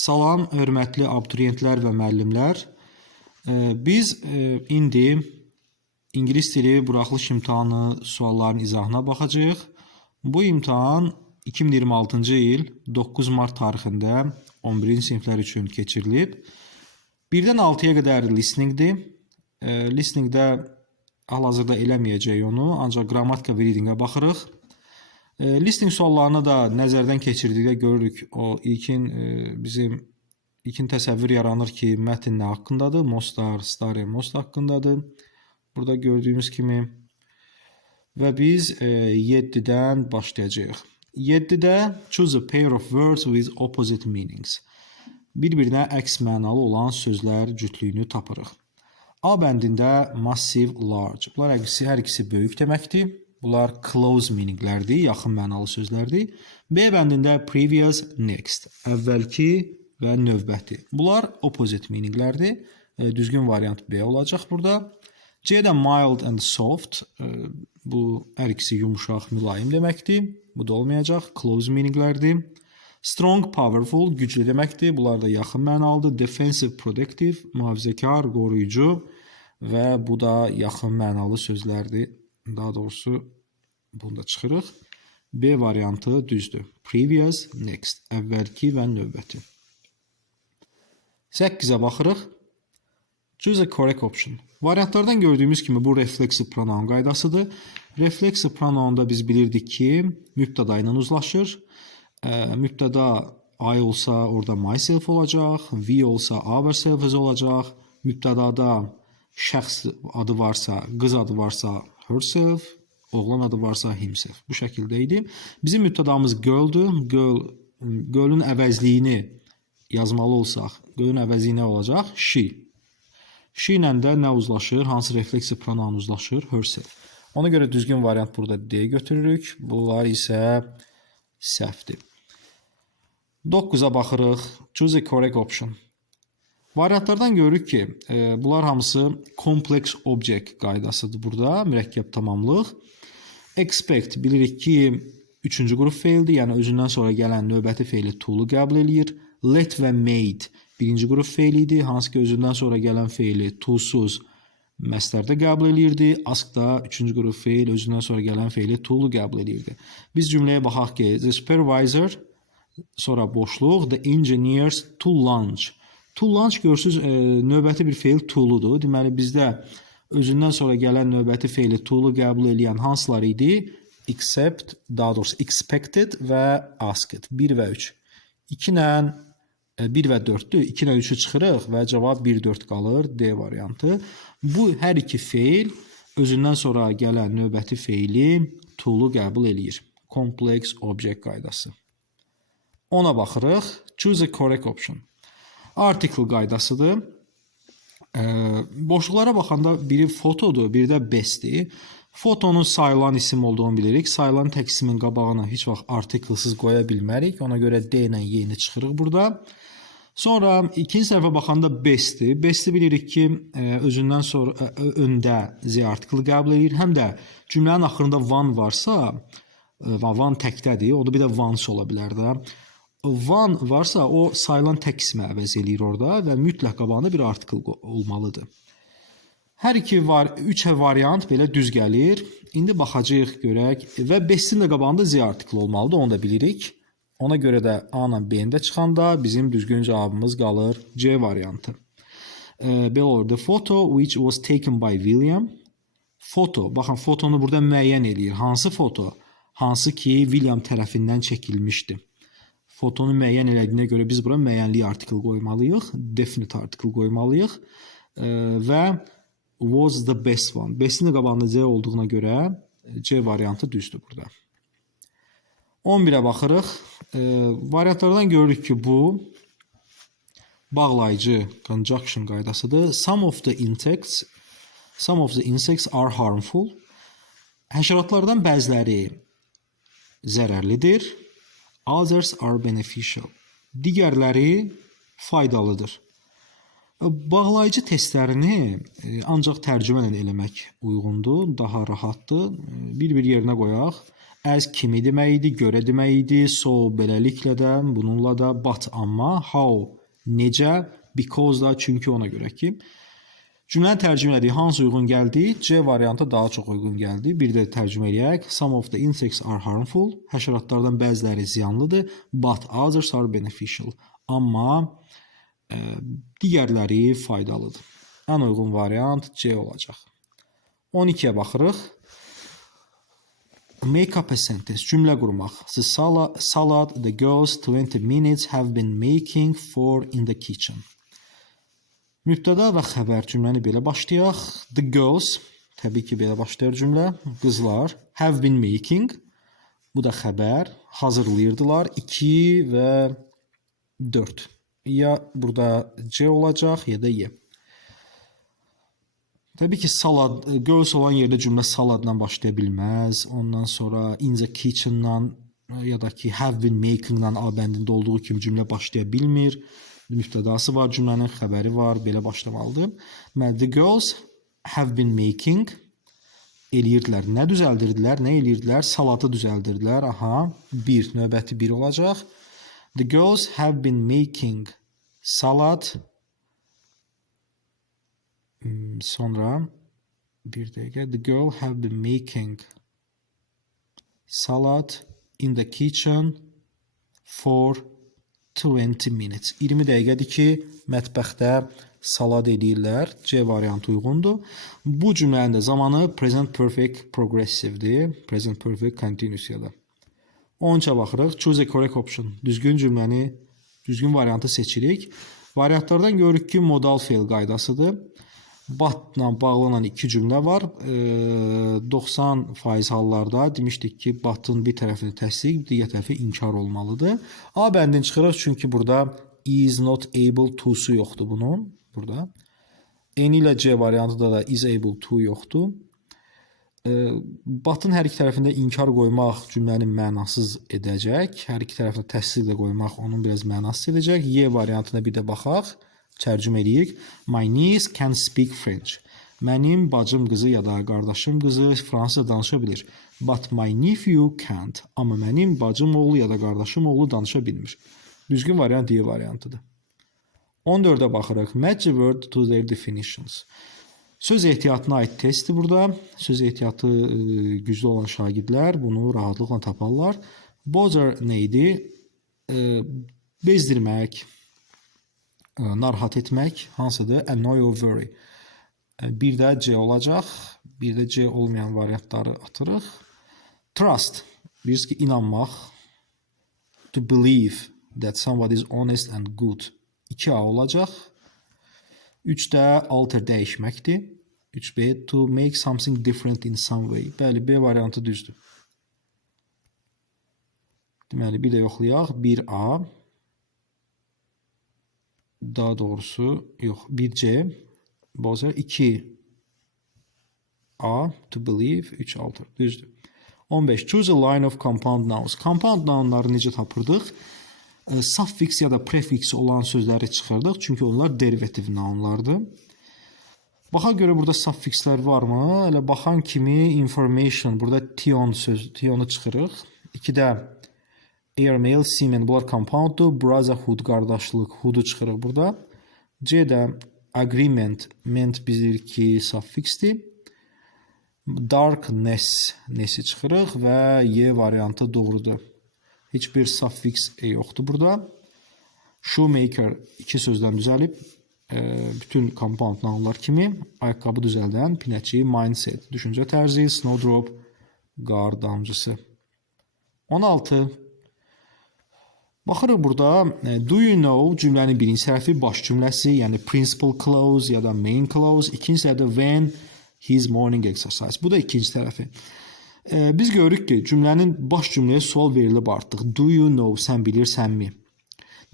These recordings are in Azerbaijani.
Salam, hörmətli abituriyentlər və müəllimlər. Biz indi ingilis dili buraxılış imtahanı suallarının izahına baxacağıq. Bu imtahan 2026-cı il 9 mart tarixində 11-ci siniflər üçün keçirilib. 1-dən 6-ya qədər listeningdir. Listeningdə hal-hazırda eləməyəcək onu, ancaq qrammatika və readingə baxırıq. Listening suallarını da nəzərdən keçirdikdə görürük, o ilkin təsəvvür yaranır ki, mətn nə haqqındadır? Mostar, Stare, Most haqqındadır. Burada gördüyümüz kimi. Və biz 7-dən başlayacağıq. 7-də choose a pair of words with opposite meanings. Bir-birinə əks mənalı olan sözlər cütlüyünü tapırıq. A bəndində massive, large. Bunlar hər ikisi böyük deməkdir. Bunlar close meaninglərdir, yaxın mənalı sözlərdir. B bəndində previous, next, əvvəlki və növbəti. Bunlar opposite meaninglərdir. Düzgün variant B olacaq burada. C-də mild and soft. Bu hər ikisi yumuşaq, mülayim deməkdir. Bu da olmayacaq. Close meaninglərdir. Strong, powerful, güclü deməkdir. Bunlar da yaxın mənalıdır. Defensive, protective, mühafizəkar, qoruyucu və bu da yaxın mənalı sözlərdir. Daha doğrusu bunu da çıxırıq. B variantı düzdür. Previous, next, əvvəlki və növbəti. 8-ə baxırıq. Choose a correct option. Variantlardan gördüyümüz kimi bu refleksiv pronoun qaydasıdır. Refleksiv pronounda biz bilirdik ki, mübtəda ilə uzlaşır. Mübtəda I olsa orada myself olacaq, we olsa ourselves olacaq. Mübtədada şəxs adı varsa, qız adı varsa herself, oğlan adı varsa himself. Bu şəkildə idi. Bizim mübtədamız girl-dür. Girl-ün əvəzliyini yazmalı olsaq, girl-ün əvəzliyi nə olacaq? She. She ilə də nə uzlaşır? Hansı refleksiv pronoun uzlaşır? Herself. Ona görə düzgün variant burada D götürürük. Bunlar isə səhvdir. 9-a baxırıq. Choose a correct option. Variantlardan görürük ki, bunlar hamısı complex object qaydasıdır burada, mürəkkəb tamamlıq. Expect bilirik ki, 3-cü qrup feildir, yəni özündən sonra gələn növbəti feili to'lu qəbul eləyir. Let və made 1-ci qrup feilidir, hansı ki, özündən sonra gələn feili to'suz məstərdə qəbul eləyirdi. Ask da 3-cü qrup feil, özündən sonra gələn feili to'lu qəbul eləyirdi. Biz cümləyə baxaq ki, the supervisor, sonra boşluq, the engineers to lunch. To lunch görürsünüz, növbəti bir feil to'ludur. Deməli, bizdə özündən sonra gələn növbəti feili to'lu qəbul eləyən hansılar idi? Except, daha doğrusu expected və asked. 1 və 3. 2 ilə 1 və 4-dür. 2 ilə 3-ü çıxırıq və cavab 1-4 qalır. D variantı. Bu hər iki feil özündən sonra gələn növbəti feili to'lu qəbul eləyir. Complex object qaydası. Ona baxırıq. Choose a correct option. Article qaydasıdır. Boşluqlara baxanda biri fotodur, biri də bestdir. Fotonun sayılan isim olduğunu bilirik. Sayılan tək isimin qabağına heç vaxt artiklesız qoya bilmərik. Ona görə D ilə Y-ni çıxırıq burada. Sonra ikinci səhvə baxanda bestdir. Besti bilirik ki, özündən sonra öndə Z artiklı qəbul edir. Həm də cümlənin axırında one varsa, one təkdədir. O da bir də once ola bilər də. One varsa o sayılan tək ismi əvəz eləyir orada və mütləq qabağında bir artikl olmalıdır. Hər iki üç variant belə düz gəlir. İndi baxacağıq görək və bestin də qabağında Z artikl olmalıdır, onu da bilirik. Ona görə də A ilə B-ndə çıxanda bizim düzgün cavabımız qalır C variantı. Belə olur. The photo which was taken by William. Foto, baxın fotonu burada müəyyən eləyir. Hansı foto? Hansı ki William tərəfindən çəkilmişdi. Fotonu müəyyən elədiyinə görə biz bura müəyyənlik artikl qoymalıyıq, definite artikl qoymalıyıq və was the best one. Bestin də qabağında C olduğuna görə C variantı düzdür burada. 11-ə baxırıq. Variantlardan görürük ki, bu bağlayıcı conjunction qaydasıdır. Some of the insects are harmful. Həşəratlardan bəziləri zərərlidir. Others are beneficial. Digərləri faydalıdır. Bağlayıcı testlərini ancaq tərcümə ilə eləmək uyğundur, daha rahatdır. Bir yerinə qoyaq. As kimi demək idi, görə demək idi. So beləliklə də, bununla da but amma, how necə, because da çünki ona görə ki. Cümləni tərcümə elədik. Hansı uyğun gəldi? C variantı daha çox uyğun gəldi. Bir də tərcümə eləyək. Some of the insects are harmful. Həşəratlardan bəziləri ziyanlıdır. But others are beneficial. Amma digərləri faydalıdır. Ən uyğun variant C olacaq. 12-yə baxırıq. Make up a sentence. Cümlə qurmaq. The salad the girls 20 minutes have been making for in the kitchen. Mübtəda və xəbər cümləni belə başlayaq. The girls, təbii ki, belə başlayır cümlə. Qızlar have been making. Bu da xəbər. Hazırlayırdılar. 2 və 4. Ya burada C olacaq, ya da Y. Təbii ki, salad, girls olan yerdə cümlə saladla başlaya bilməz. Ondan sonra in the kitchen-la ya da ki have been making-la A bəndində olduğu kimi cümlə başlaya bilmir. Mübtədası var, cümlənin xəbəri var, belə başlamalıdır. The girls have been making eləyirdilər. Nə düzəldirdilər, nə eləyirdilər? Saladı düzəldirdilər. Aha, növbəti 1 olacaq. The girls have been making salad. Sonra bir dəqiqə. The girl have been making salad in the kitchen for 20 minutes. 20 dəqiqədir ki, mətbəxdə salad edirlər. C variantı uyğundur. Bu cümlənin də zamanı present perfect progressivedir. Present perfect continuous ya da. 13-ə baxırıq. Choose a correct option. Düzgün variantı seçirik. Variantlardan görürük ki, modal fail qaydasıdır. But-la bağlanan 2 cümlə var. 90% hallarda demişdik ki, but-ın bir tərəfini təsdiq, digər tərəfi inkar olmalıdır. A bəndini çıxırıq çünki burada is not able to-su yoxdur bunun. Burada. N ilə C variantında da is able to yoxdur. But-ın hər iki tərəfində inkar qoymaq cümləni mənasız edəcək. Hər iki tərəfində təsdiq də qoymaq onun biraz mənasız edəcək. Y variantına bir də baxaq. Tərcümə edək. My niece can speak French. Mənim bacım qızı ya da qardaşım qızı fransızca danışa bilir. But my nephew can't. Amma mənim bacım oğlu ya da qardaşım oğlu danışa bilmir. Düzgün variant Y variantıdır. 14-ə baxırıq. Match the word to their definitions. Söz ehtiyatına aid testdir burada. Söz ehtiyatı güclü olan şagirdlər bunu rahatlıqla taparlar. Bother nə idi? Bezdirmək, narahat etmək hansıdır? Annoy or worry. Bir də C olacaq. Bir də C olmayan variantları atırıq. Trust. Bilirsiniz ki, inanmaq. To believe that somebody is honest and good. 2A olacaq. 3də alter dəyişməkdir. 3B to make something different in some way. Bəli, B variantı düzdür. Deməli, bir də yoxlayaq. 1A. Daha doğrusu yox. 1C. Bozar. 2A. To believe. 3 alter. Düzdür. 15. Choose a line of compound nouns. Compound nounları necə tapırdıq? Suffix ya da prefix olan sözləri çıxırdıq. Çünki onlar derivativ nounlardır. Baxa görə burada suffixlər varmı? Elə baxan kimi information. Burada tion söz. Tionu çıxırıq. 2də airmail, seaman. Bunlar compounddur. Brotherhood, qardaşlıq. Hood'u çıxırıq burada. C'də agreement. Ment bilir ki suffixdir. Darkness. Nesi çıxırıq və Y variantı doğrudur. Heç bir suffix yoxdur burada. Shoemaker 2 sözdən düzəlib. Bütün compound nounlar kimi ayaqqabı düzəldən, pinəçi, mindset, düşüncə tərzi, snowdrop, qar damcısı. 16. Baxırıq burada. Do you know cümlənin birinci tərəfi baş cümləsi, yəni principal clause ya da main clause. İkinci tərəfdə when his morning exercise. Bu da ikinci tərəfi. Biz görürük ki, cümlənin baş cümləyə sual verilib artıq. Do you know, sən bilirsənmi?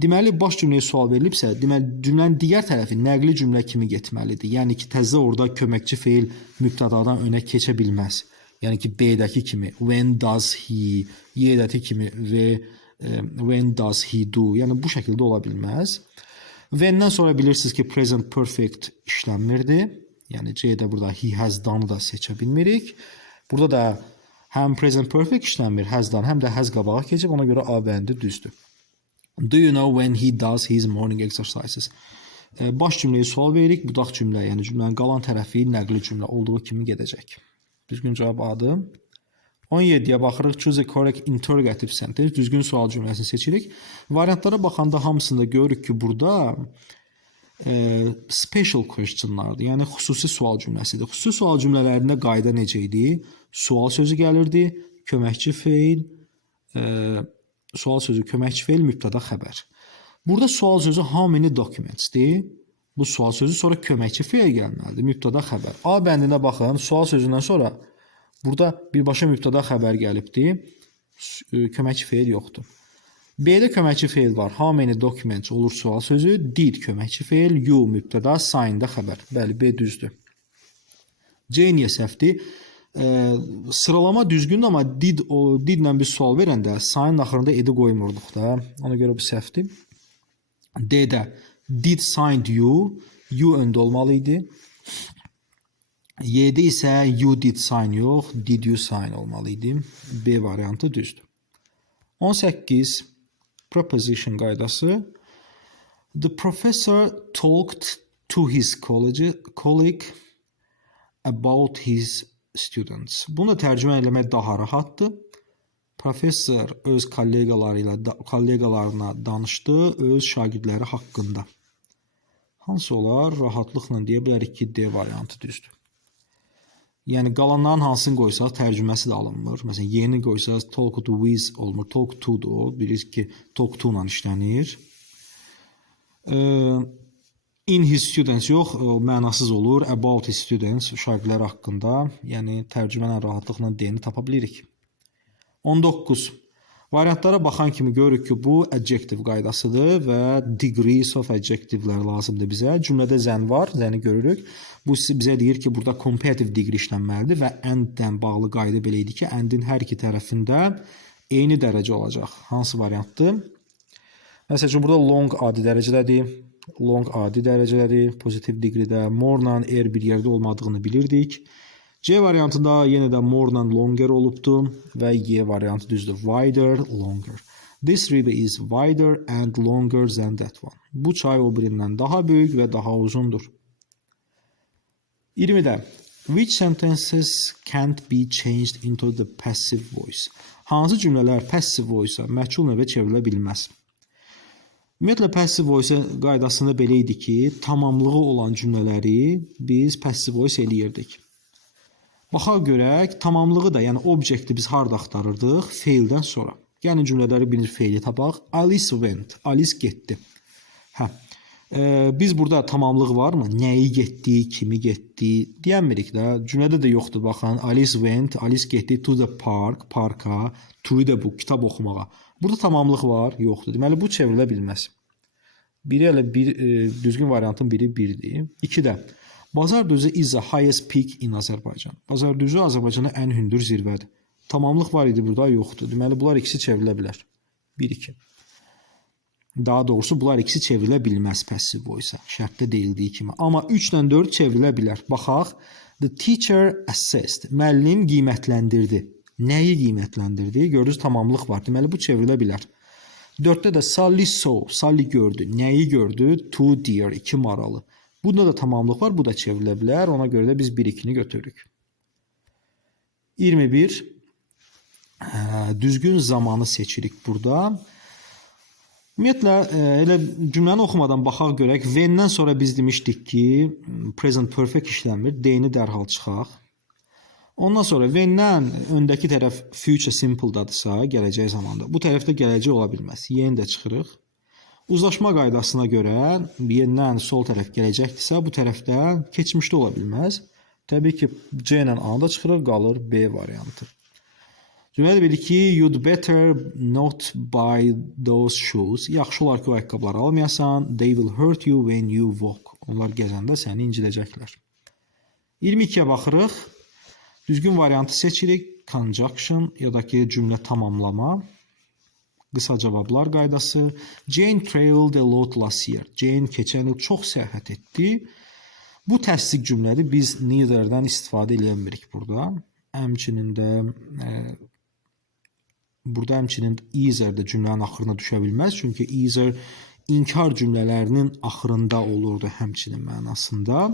Deməli, baş cümləyə sual verilibsə, deməli, cümlənin digər tərəfi nəqli cümlə kimi getməlidir. Yəni ki, təzə orada köməkçi feil mübtədadan önə keçə bilməz. Yəni ki, B-dəki kimi when does he, Y-dəki kimi when does he do. Yəni bu şəkildə ola bilməz. When-dən sonra bilirsiniz ki, present perfect işlənmirdi. Yəni C-də burada he has done-ı da seçə bilmirik. Burada da Həm present perfect işləmir, has-dan, həm də has qabağa keçib, ona görə A bəndi düzdür. Do you know when he does his morning exercises? Baş cümləyə sual veririk, budaq cümlə, yəni cümlənin qalan tərəfi nəqli cümlə olduğu kimi gedəcək. Düzgün cavab A-dır. 17-yə baxırıq. Choose a correct interrogative sentence. Düzgün sual cümləsini seçirik. Variantlara baxanda hamısında görürük ki, burada special questionlardır. Yəni xüsusi sual cümləsidir. Xüsusi sual cümlələrində qayda necə idi? Sual sözü gəlirdi, köməkçi feil, sual sözü, köməkçi feil, mübtəda, xəbər. Burada sual sözü how many documentsdir. Bu sual sözü sonra köməkçi feil gəlməlidir, mübtəda, xəbər. A bəndinə baxın, sual sözündən sonra burada birbaşa mübtəda xəbər gəlibdir, köməkçi feil yoxdur. B-də köməkçi feil var, how many documents olur sual sözü, did köməkçi feil, you mübtəda, sign-da xəbər. Bəli, B düzdür. C niyə səhvdir? Sıralama düzgündür, amma didlə bir sual verəndə sign axırında edi qoymurduq da. Ona görə bu səhvdir. D-də did signed you öndə olmalı idi. Y-də isə you did sign yox, did you sign olmalı idi. B variantı düzdür. 18. Preposition qaydası. The professor talked to his colleague about his students. Bunu da tərcümə eləmək daha rahatdır. Professor öz kolleqalarına danışdı, öz şagirdləri haqqında. Hansı olar? Rahatlıqla deyə bilərik ki, D variantı düzdür. Yəni qalanların hansını qoysaq tərcüməsi də alınmır. Məsələn, yeni qoysaq talk to with olmur, talk to-dur. Bilirik ki, talk to-la işlənir. In his students yox, mənasız olur. About his students, şagirdlər haqqında. Yəni tərcümənlə rahatlıqla D-ni tapa bilirik. 19. Variantlara baxan kimi görürük ki, bu adjective qaydasıdır və degrees of adjectivelər lazımdır bizə. Cümlədə zən var, zəni görürük. Bu bizə deyir ki, burada comparative degree işlənməlidir və and-dən bağlı qayda belə idi ki, and-in hər iki tərəfində eyni dərəcə olacaq. Hansı variantdır? Məsələn, burada long adi dərəcədədir. Long adi dərəcədədir. Positive degree-də more-la er bir yerdə olmadığını bilirdik. C variantında yenə də more-la longer olubdur və Y variantı düzdür. Wider, longer. This river is wider and longer than that one. Bu çay o birindən daha böyük və daha uzundur. 20-də which sentences can't be changed into the passive voice? Hansı cümlələr passive voice-a, məchul növə çevrilə bilməz? Ümumiyyətlə, passive voice qaydasında belə idi ki, tamamlığı olan cümlələri biz passive voice eləyirdik. Baxaq görək, tamamlığı da, yəni objekti biz harada axtarırdıq? Faildən sonra. Yəni cümlələri birinci faili tapaq. Alice went, Alice getdi. Biz burada tamamlıq varmı? Nəyi getdi, kimi getdi deyənmirik də. Cümlədə də yoxdur, baxın. Alice went, Alice getdi to the park, parka, to read a book, kitab oxumağa. Burada tamamlıq var, yoxdur. Deməli, bu çevrilə bilməz. Biri elə düzgün variantın biri birdir. 2-də Bazar düzü is the highest peak in Azərbaycan. Bazar düzü Azərbaycanda ən hündür zirvədir. Tamamlıq var idi, burada yoxdur. Deməli, bunlar ikisi çevrilə bilər. 1-2. Daha doğrusu, bunlar ikisi çevrilə bilməz passive voice-a. Şərtdə deyildiyi kimi. Amma 3-lə 4 çevrilə bilər. Baxaq. The teacher assessed. Müəllim qiymətləndirdi. Nəyi qiymətləndirdi? Görürüz, tamamlıq var. Deməli, bu çevrilə bilər. 4-də də Sally saw. Sally gördü. Nəyi gördü? Two deer. 2 maralı. Bunda da tamamlıq var, bu da çevrilə bilər. Ona görə də biz 1-2-ni götürürük. 21. Düzgün zamanı seçirik burada. Ümumiyyətlə, elə cümləni oxumadan baxaq görək. When-dən sonra biz demişdik ki, present perfect işlənmir. D-ni dərhal çıxaq. Ondan sonra when-dən öndəki tərəf future simple-dadırsa, gələcək zamanda. Bu tərəfdə gələcək ola bilməz. Y-ni də çıxırıq. Uzlaşma qaydasına görə yenidən sol tərəf gələcəkdirsə, bu tərəfdə keçmişdə ola bilməz. Təbii ki, C ilə A da çıxırıq, qalır B variantı. Cümlədə bilir ki, you'd better not buy those shoes. Yaxşı olar ki, o ayaqqabıları almayasan. They will hurt you when you walk. Onlar gəzəndə səni incidəcəklər. 22-yə baxırıq. Düzgün variantı seçirik. Conjunction ya da ki, cümlə tamamlama. Qısa cavablar qaydası. Jane traveled a lot last year. Jane keçən il çox səyahət etdi. Bu təsdiq cümlədir. Biz neither-dən istifadə eləmirik burada. həmçinin də burada həmçinin either də cümlənin axırına düşə bilməz. Çünki either inkar cümlələrinin axırında olurdu həmçinin mənasında.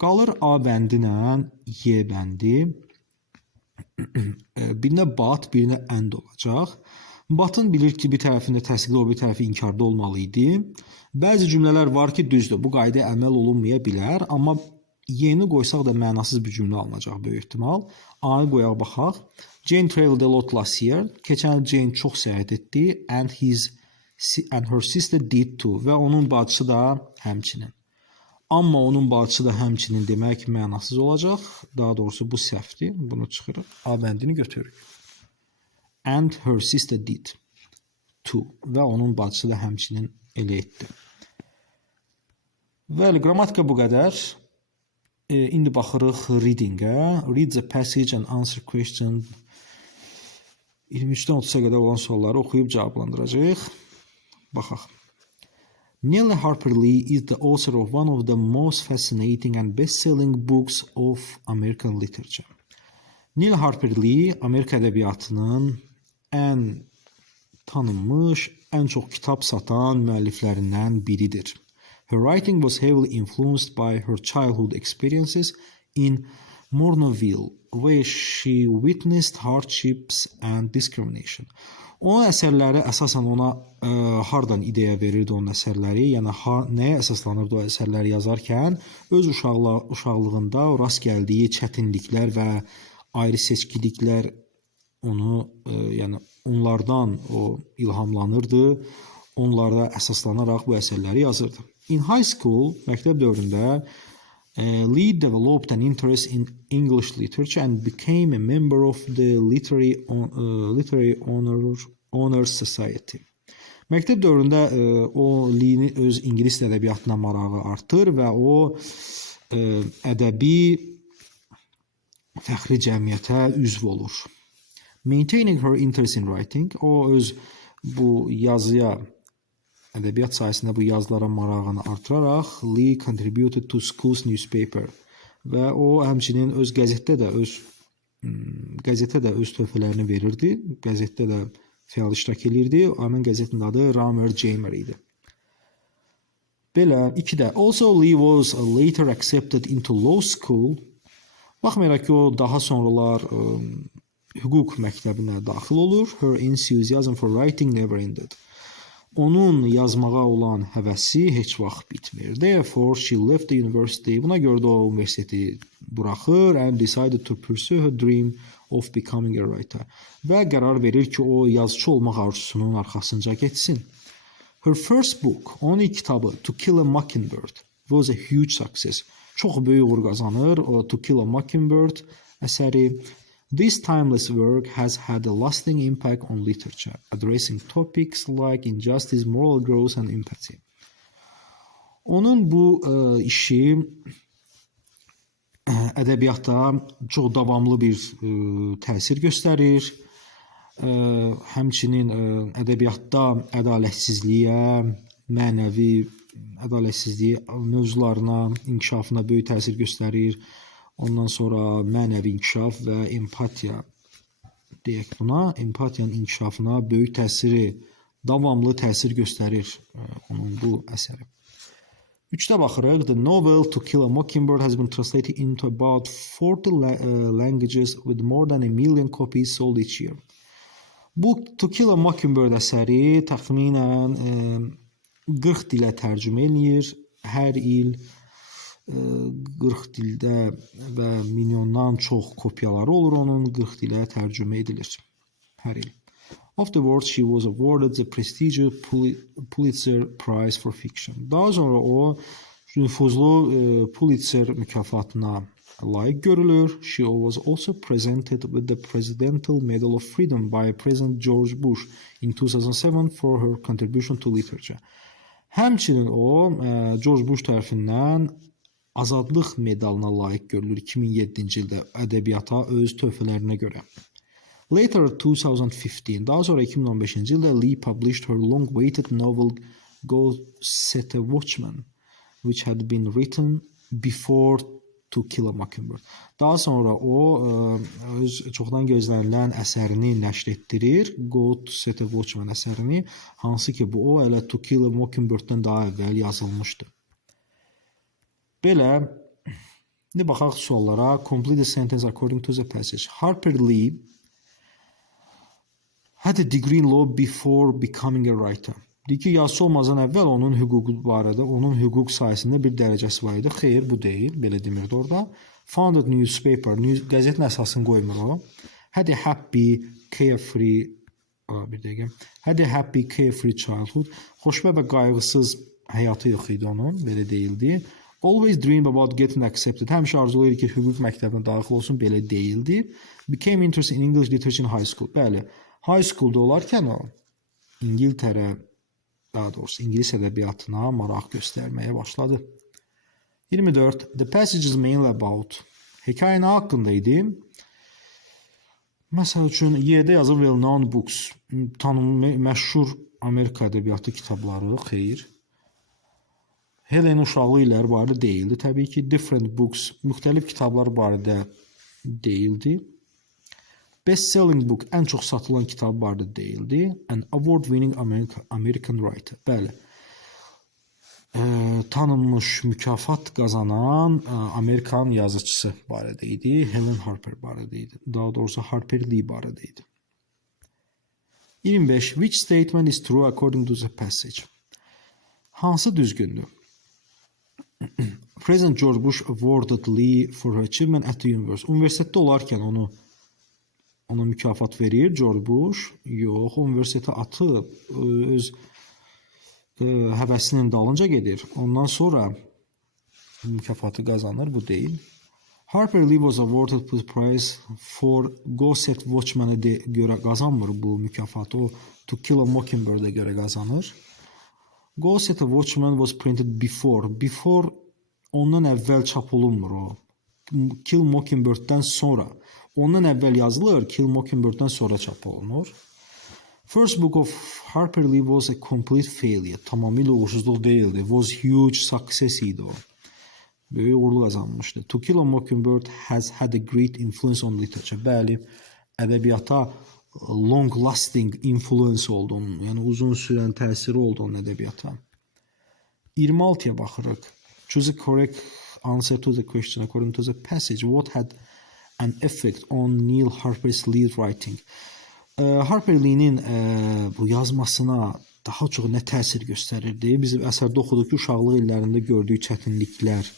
Qalır A bəndi ilə Y bəndi. Birinə but, birinə and olacaq. But'ın bilir ki, bir tərəfində təsdiqli, o bir tərəfi inkarda olmalı idi. Bəzi cümlələr var ki, düzdür, bu qayda əməl olunmaya bilər, amma Y-ni qoysaq da mənasız bir cümlə alınacaq böyük ehtimal. A-nı qoyaq baxaq. Jane traveled a lot last year. Keçən il Jane çox səyahət etdi. And her sister did too. Və onun bacısı da həmçinin. Amma onun bacısı da həmçinin demək mənasız olacaq. Daha doğrusu bu səhvdir. Bunu çıxırıq. A bəndini götürürük. And her sister did too. Və onun bacısı da həmçinin elə etdi. Bəli, qrammatika bu qədər. İndi baxırıq reading-ə. Read the passage and answer question. 23-dən 30-a qədər olan sualları oxuyub cavablandıracağıq. Baxaq. Neil Harper Lee is the author of one of the most fascinating and best-selling books of American literature. Neil Harper Lee Amerika ədəbiyyatının ən tanınmış, ən çox kitab satan müəlliflərindən biridir. Her writing was heavily influenced by her childhood experiences in Mornoville, where she witnessed hardships and discrimination. Onun əsərləri əsasən ona hardan ideya verirdi onun əsərləri, yəni nəyə əsaslanırdı o əsərləri yazarkən, öz uşaqlığında rast gəldiyi çətinliklər və ayrı seçkiliklər onu, yəni onlardan o ilhamlanırdı, onlara əsaslanaraq bu əsərləri yazırdı. In high school, məktəb dövründə Lee developed an interest in English literature and became a member of the Literary Honors Society. Məktəb dövründə o Lee'nin öz ingilis ədəbiyyatına marağı artır və o ədəbi fəxri cəmiyyətə üzv olur. Maintaining her interest in writing, o öz bu yazıya, ədəbiyyat sayəsində bu yazılara marağını artıraraq Lee contributed to school's newspaper və o həmçinin öz qəzetdə də öz töhfələrini verirdi. Qəzetdə də fəal iştirak edirdi. Həmin qəzetin adı Ramer Jamer idi. Belə, 2-də. Also Lee was later accepted into law school. Baxmayaraq ki, o daha sonralar hüquq məktəbinə daxil olur. Her enthusiasm for writing never ended. Onun yazmağa olan həvəsi heç vaxt bitmir. Therefore, she left the university. Buna görə də o universiteti buraxır and decided to pursue her dream of becoming a writer. Və qərar verir ki, o yazıcı olmaq arzusunun arxasınca getsin. Her first book, onun ilk kitabı To Kill a Mockingbird was a huge success. Çox böyük uğur qazanır o To Kill a Mockingbird əsəri. This timeless work has had a lasting impact on literature, addressing topics like injustice, moral growth and empathy. Onun bu işi ədəbiyyata çox davamlı bir təsir göstərir. Həmçinin ədəbiyyatda ədalətsizliyə, mənəvi ədalətsizliyə mövzularına, inkişafına böyük təsir göstərir. Ondan sonra mənəvi inkişaf və empatiya deyək buna, empatiyanın inkişafına böyük təsiri, davamlı təsir göstərir onun bu əsəri. 3-də baxırıq. The novel To Kill a Mockingbird has been translated into about 40 languages with more than 1 million copies sold each year. Bu To Kill a Mockingbird əsəri təxminən 40 dilə tərcümə edilir. Hər il 40 dildə və milyondan çox kopyaları olur onun, 40 dilə tərcümə edilir hər il. Afterwards, she was awarded the prestigious Pulitzer Prize for Fiction. Daha sonra o nüfuzlu Pulitzer mükafatına layiq görülür. She was also presented with the Presidential Medal of Freedom by President George Bush in 2007 for her contribution to literature. Həmçinin o George Bush tərəfindən azadlıq medalına layiq görülür 2007-ci ildə ədəbiyyata öz töhfələrinə görə. Later 2015, daha sonra 2015-ci ildə Lee published her long-awaited novel Go Set a Watchman, which had been written before To Kill a Mockingbird. Daha sonra o öz çoxdan gözlənilən əsərini nəşr etdirir. Go to Set a Watchman əsərini, hansı ki bu o elə To Kill a Mockingbird-dən daha əvvəl yazılmışdı. Belə, indi baxaq suallara. Complete the sentence according to the passage. Harper Lee had a degree in law before becoming a writer. Deyir ki, yazıçı olmazdan əvvəl onun hüququ barədə, onun hüquq sayəsində bir dərəcəsi var idi. Xeyr, bu deyil, belə demirdi orada. Founded newspaper, qəzetin əsasını qoymur o. Had a happy, carefree, had a happy, carefree childhood. Xoşbəxt və qayğısız həyatı yox idi onun, belə deyildi. Always dream about getting accepted. Həmişə arzulayır ki, hüquq məktəbinə daxil olsun, belə deyildi. Became interested in English literature in high school. Bəli, high schoolda olarkən o İngiltərə, daha doğrusu İngilis ədəbiyyatına maraq göstərməyə başladı. 24. The passage is mainly about. Hekayə nə haqqında idi? Məsəl üçün, yerdə yazır well-known books. Məşhur Amerika ədəbiyyatı kitabları, xeyr. Helen uşaqlı illər barədə deyildi. Təbii ki, different books, müxtəlif kitablar barədə deyildi. Best-selling book, ən çox satılan kitab barədə deyildi. An award-winning American writer. Bəli. Tanınmış, mükafat qazanan Amerikan yazıcısı barədə idi. Helen Harper barədə idi. Daha doğrusu Harper Lee barədə idi. 25. Which statement is true according to the passage? Hansı düzgündür? President George Bush awarded Lee for her achievement at the university. Universitetdə olarkən ona mükafat verir George Bush. Yox, universitetə atıb öz həvəsinin dalınca gedir. Ondan sonra mükafatı qazanır, bu deyil. Harper Lee was awarded the prize for Go Set Watchman'a görə qazanmır bu mükafatı. O To Kill a Mockingbird'e görə qazanır. Go Set a Watchman was printed before. Before ondan əvvəl çap olunmur o. Kill Mockingbird'dən sonra. Ondan əvvəl yazılır, Kill Mockingbird'dən sonra çap olunur. First book of Harper Lee was a complete failure. Tamamilə uğursuzluq deyildi. Was huge success idi o. Böyük uğurlu qazanmışdı. To Kill a Mockingbird has had a great influence on literature. Bəli, ədəbiyyata long lasting influence olduğunu, yəni uzun sürən təsiri olduğunu ədəbiyyata. 26-ya baxırıq. Choose a correct answer to the question according to the passage. What had an effect on Neil Harper's lead writing? Harper Lee-nin bu yazmasına daha çox nə təsir göstərirdi? Biz əsərdə oxuduq ki, uşaqlıq illərində gördüyü çətinliklər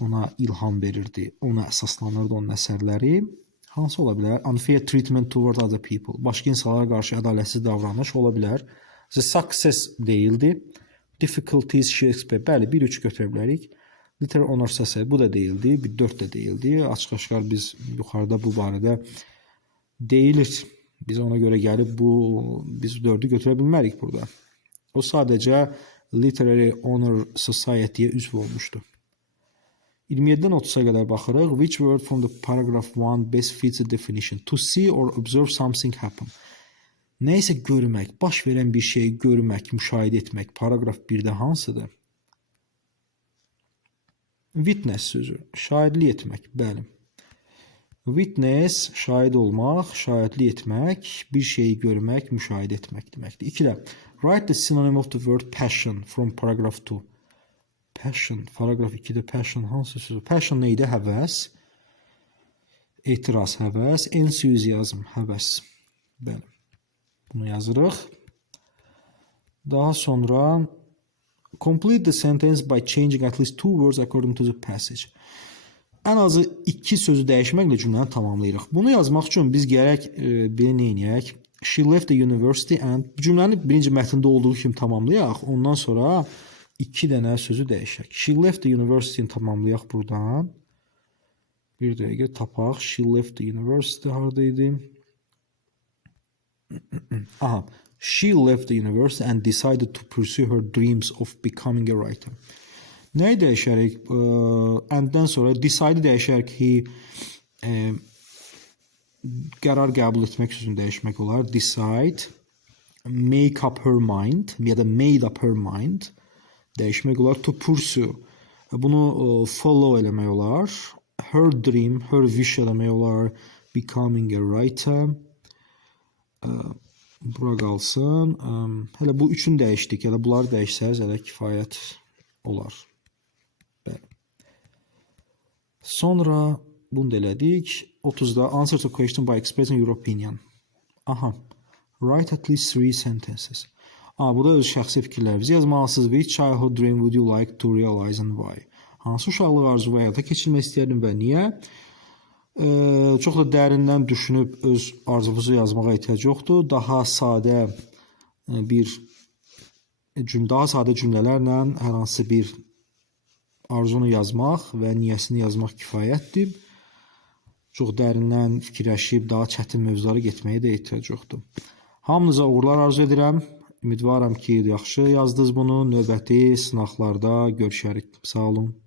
ona ilham verirdi, ona əsaslanırdı onun əsərləri. Hansı ola bilər? Unfair treatment toward other people. Başqa insanlara qarşı ədalətsiz davranış ola bilər. The success deyildi. Difficulties she experienced. Bəli, 1-3 götürə bilərik. Literary honors əsəri, bu da deyildi. 4 də deyildi. Açıq-aşkar biz yuxarıda bu barədə deyilir. Biz ona görə gəlib biz 4-ü götürə bilmərik burada. O sadəcə Literary Honor Society-yə üzv olmuşdu. 27-dən 30-a qədər baxırıq. Which word from the paragraph 1 best fits the definition? To see or observe something happen. Nə isə görmək, baş verən bir şeyi görmək, müşahidə etmək. Paragraf 1-də hansıdır? Witness sözü, şahidlik etmək, bəli. Witness, şahid olmaq, şahidlik etmək, bir şeyi görmək, müşahidə etmək deməkdir. 2-də, write the synonym of the word passion from paragraph 2. Passion, paragraf 2-də passion hansı sözü? Passion neydi? Həvəs. Etiraz, həvəs. Enthusiasm, həvəs. Bəli. Bunu yazırıq. Daha sonra complete the sentence by changing at least 2 words according to the passage. Ən azı 2 sözü dəyişməklə cümləni tamamlayırıq. Bunu yazmaq üçün biz gərək belə neyniyək? She left the university and cümləni birinci mətndə olduğu kimi tamamlayaq. Ondan sonra 2 dənə sözü dəyişək. She left the university-ni tamamlayaq buradan. Bir dəqiqə tapaq. She left the university haradaydı? Aha. She left the university and decided to pursue her dreams of becoming a writer. Nəyi dəyişərik? And-dən sonra decide dəyişərək ki, qərar qəbul etmək sözünü dəyişmək olar. Decide, make up her mind ya da made up her mind dəyişmək olar. To pursue, Bunu follow eləmək olar. Her dream, her wish eləmək olar. Becoming a writer. Bura qalsın. Hələ bu üçünü dəyişdik. Hələ bunları dəyişsəz hələ kifayət olar. Bəli. Sonra bunu da elədik. 30-da answer to question by expressing your opinion. Aha. Write at least 3 sentences. Bu da öz şəxsi fikirlərinizi yazmalısınız. Which childhood dream would you like to realize and why? Hansı uşaqlıq arzu həyata keçirmək istəyirdim və niyə? Çox da dərindən düşünüb öz arzunuzu yazmağa ehtiyac yoxdur. Daha sadə cümlələrlə hər hansı bir arzunu yazmaq və niyyəsini yazmaq kifayətdir. Çox dərindən fikirləşib daha çətin mövzulara getməyə də ehtiyac yoxdur. Hamınıza uğurlar arzu edirəm. Ümidvaram ki, yaxşı yazdınız bunu. Növbəti sınaqlarda görüşərik. Sağ olun.